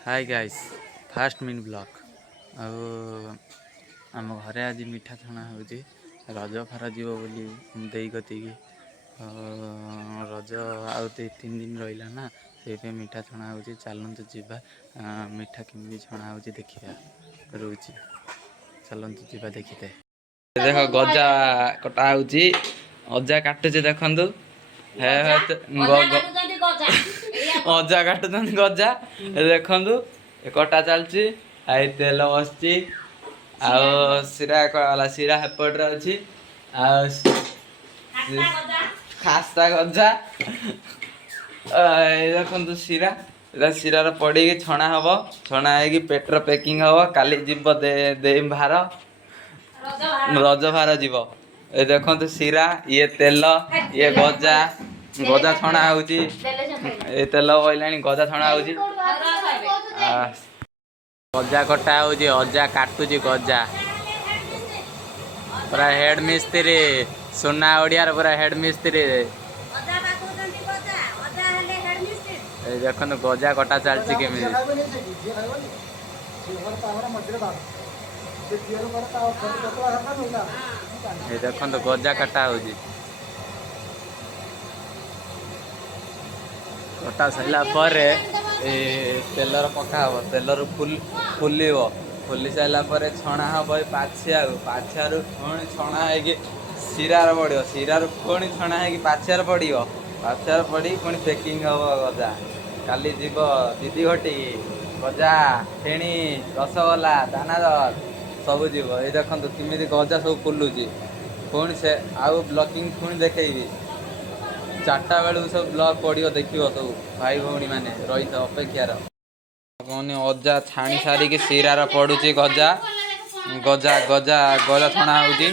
hi guys fast मिन blog आम घरे आज मिठा छणा हो रज फार जीव बोली देई गतिकी रज आउ 3 दिन रहा ना से मिठा छणा हो चलतु जीवा मिठा केमी छणा हो देखा रोचे चलतु जीवा देखते देख गजा कटा अजा काटुचे देखु अजा काटुन गजा देखु कटा चलची आई तेल बसची आरा सिरा हेपटे अच्छी खास्ता गजा देखु सिरा सिरार पड़ी छणा हम छणा है पेटर पैकिंग हम काली जीव दे भार रज भार जीव ए देखु सिरा ये तेल ये गजा गजा छणा हो तेल बहला गजा छणा हो गजा कटा हो अजा काटुची गजा पूरा हेड मिस्त्री सुना ओडियार पूरा हेड मिस्त्री देखो गजा कटा चलती केमी देखो गजा कटा हो कटा सारा पर तेलर पका हम तेलर फुल फुली सारापर छणा हम पाछिया पाछियारू पुणी छणा है सिरार पड़ो सिरार पुणी छणा है पाछियार पड़ो पाछियार पड़ी पुणी पैकिंग हम गजा काली जीव दीदी घटी गजा फेणी रसगोला दानादार सब जीव ये देखो केमी गजा सब फुलुची पुणी से आउ ब्लॉकिंग पुणी देखी 4टा बेलू सब ब्लॉक पड़ो देख सब भाई भौणी मैंने रही अपेक्षार कौन अजा छाणी सारिकी सिरार पड़ुची गजा गजा गजा गजा छणा हो देख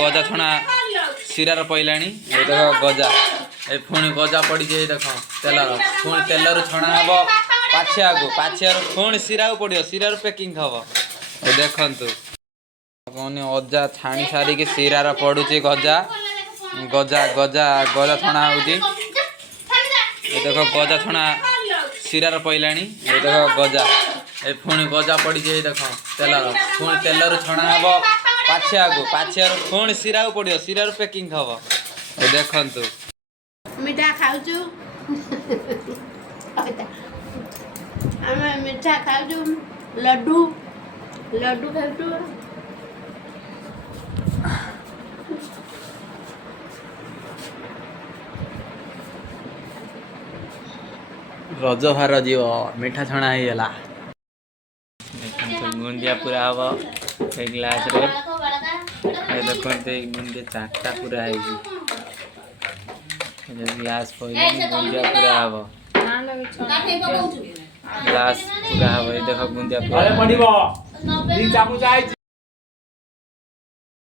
गजा छणा सिरार पड़ा ये देख गजा ए पुणी गजा पड़ी देख तेलर पुणी तेलर छणा हम पाछिया को पाछियार पुणी सिरा पड़ो सिरार पैकिंग हम ये देखु कौन अजा छाणी सारिकी सिरार पड़ुची गजा गजा गजा गजा छणा हो देख गजा छणा सिरार पड़ा ये देख गजा ए पुणी गजा पड़ी देख तेलर पुणी तेलर छणा हम पाछिया को पाछियार पुणी सिरा पड़ो सिरार पैकिंग हम ये देखु मिठा खाऊ आम मिठा खाऊ लड्डू लड्डू खाऊ रज भार जीव मिठा छणा होगा गुंदिया पूरा हम ये ग्लास रे देखते गुंदिया 4टा पूरा है ग्लास पहले गुंदिया पूरा हम ग्लास पूरा हम ये देख गुंदिया पूरा